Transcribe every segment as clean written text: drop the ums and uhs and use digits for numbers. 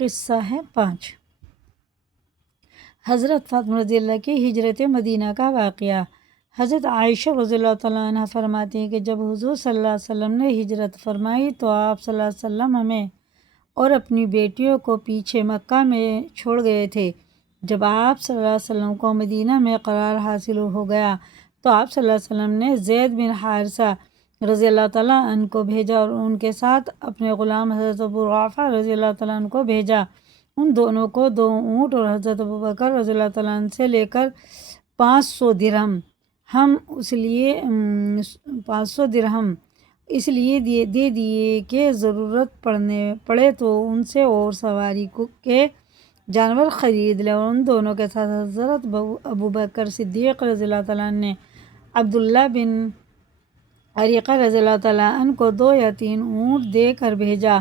قصہ ہے 5۔ حضرت فاطمہ رضی اللہ کی ہجرت مدینہ کا واقعہ۔ حضرت عائشہ رضی اللہ تعالیٰ عنہ فرماتی ہیں کہ جب حضور صلی اللہ علیہ وسلم نے ہجرت فرمائی تو آپ صلی اللہ علیہ وسلم ہمیں اور اپنی بیٹیوں کو پیچھے مکہ میں چھوڑ گئے تھے۔ جب آپ صلی اللہ علیہ وسلم کو مدینہ میں قرار حاصل ہو گیا تو آپ صلی اللہ علیہ وسلم نے زید بن حارثہ رضی اللہ تعالیٰ عنہ کو بھیجا اور ان کے ساتھ اپنے غلام حضرت ابو رافع رضی اللہ تعالیٰ عنہ کو بھیجا۔ ان دونوں کو 2 اونٹ اور حضرت ابوبکر رضی اللہ تعالیٰ عنہ سے لے کر 500 درہم اس لیے دے دیے کہ ضرورت پڑے تو ان سے اور سواری کے جانور خرید لے۔ اور ان دونوں کے ساتھ حضرت ابوبکر صدیق رضی اللہ تعالیٰ عنہ نے عبداللہ بن عریقہ رضی اللہ تعالیٰ عنہ کو 2 یا 3 اونٹ دے کر بھیجا،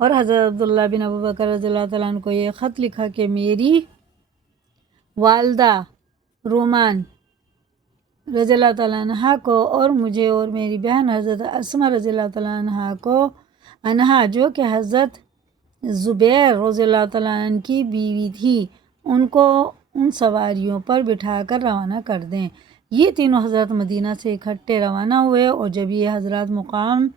اور حضرت عبداللہ بن ابوبکر رضی اللہ تعالیٰ عنہ کو یہ خط لکھا کہ میری والدہ رومان رضی اللہ تعالیٰ عنہ کو اور مجھے اور میری بہن حضرت اسمہ رضی اللہ تعالیٰ عنہ جو کہ حضرت زبیر رضی اللہ تعالیٰ عنہ کی بیوی تھی، ان کو ان سواریوں پر بٹھا کر روانہ کر دیں۔ یہ تینوں حضرات مدینہ سے اکٹھے روانہ ہوئے، اور جب یہ حضرات مقام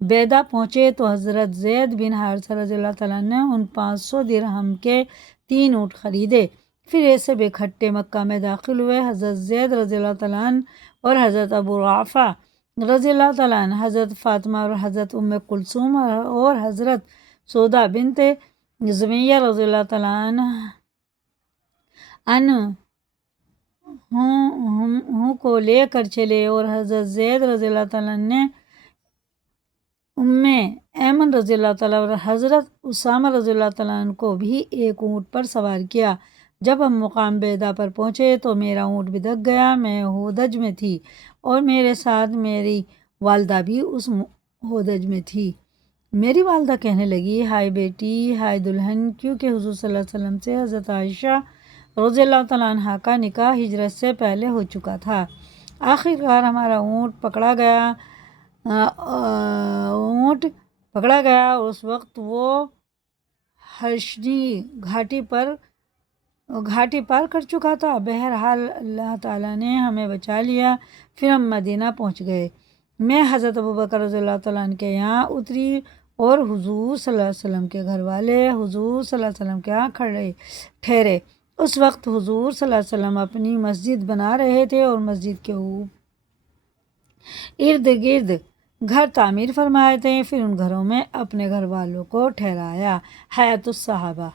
بیدا پہنچے تو حضرت زید بن حارثہ رضی اللہ تعالیٰ عنہ نے ان 500 درہم کے 3 اونٹ خریدے۔ پھر یہ سب اکٹھے مکہ میں داخل ہوئے۔ حضرت زید رضی اللہ تعالیٰ عنہ اور حضرت ابو رافع رضی اللہ تعالیٰ عنہ، حضرت فاطمہ اور حضرت ام کلثوم اور حضرت سودا بنت زمیہ رضی اللہ تعالیٰ عنہ کو لے کر چلے، اور حضرت زید رضی اللہ تعالیٰ عنہ نے ام ایمن رضی اللہ تعالیٰ اور حضرت اسامہ رضی اللہ تعالیٰ عنہ کو بھی ایک اونٹ پر سوار کیا۔ جب ہم مقام بیدا پر پہنچے تو میرا اونٹ بھی دھک گیا، میں ہودج میں تھی اور میرے ساتھ میری والدہ بھی اس ہودج میں تھی۔ میری والدہ کہنے لگی، ہائے بیٹی، ہائے دلہن، کیونکہ حضور صلی اللہ علیہ وسلم سے حضرت عائشہ رضی اللہ تعالیٰ عنہ کا نکاح ہجرت سے پہلے ہو چکا تھا۔ آخر کار ہمارا اونٹ پکڑا گیا اور اس وقت وہ ہرشنی گھاٹی پار کر چکا تھا۔ بہرحال اللہ تعالیٰ نے ہمیں بچا لیا، پھر ہم مدینہ پہنچ گئے۔ میں حضرت ابوبکر رضی اللہ تعالیٰ عنہ کے یہاں اتری اور حضور صلی اللہ علیہ وسلم کے گھر والے حضور صلی اللہ علیہ وسلم کے یہاں ٹھہرے۔ اس وقت حضور صلی اللہ علیہ وسلم اپنی مسجد بنا رہے تھے اور مسجد کے ارد گرد گھر تعمیر فرمائے تھے۔ پھر ان گھروں میں اپنے گھر والوں کو ٹھہرایا۔ حیات الصحابہ،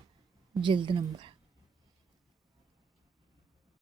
جلد نمبر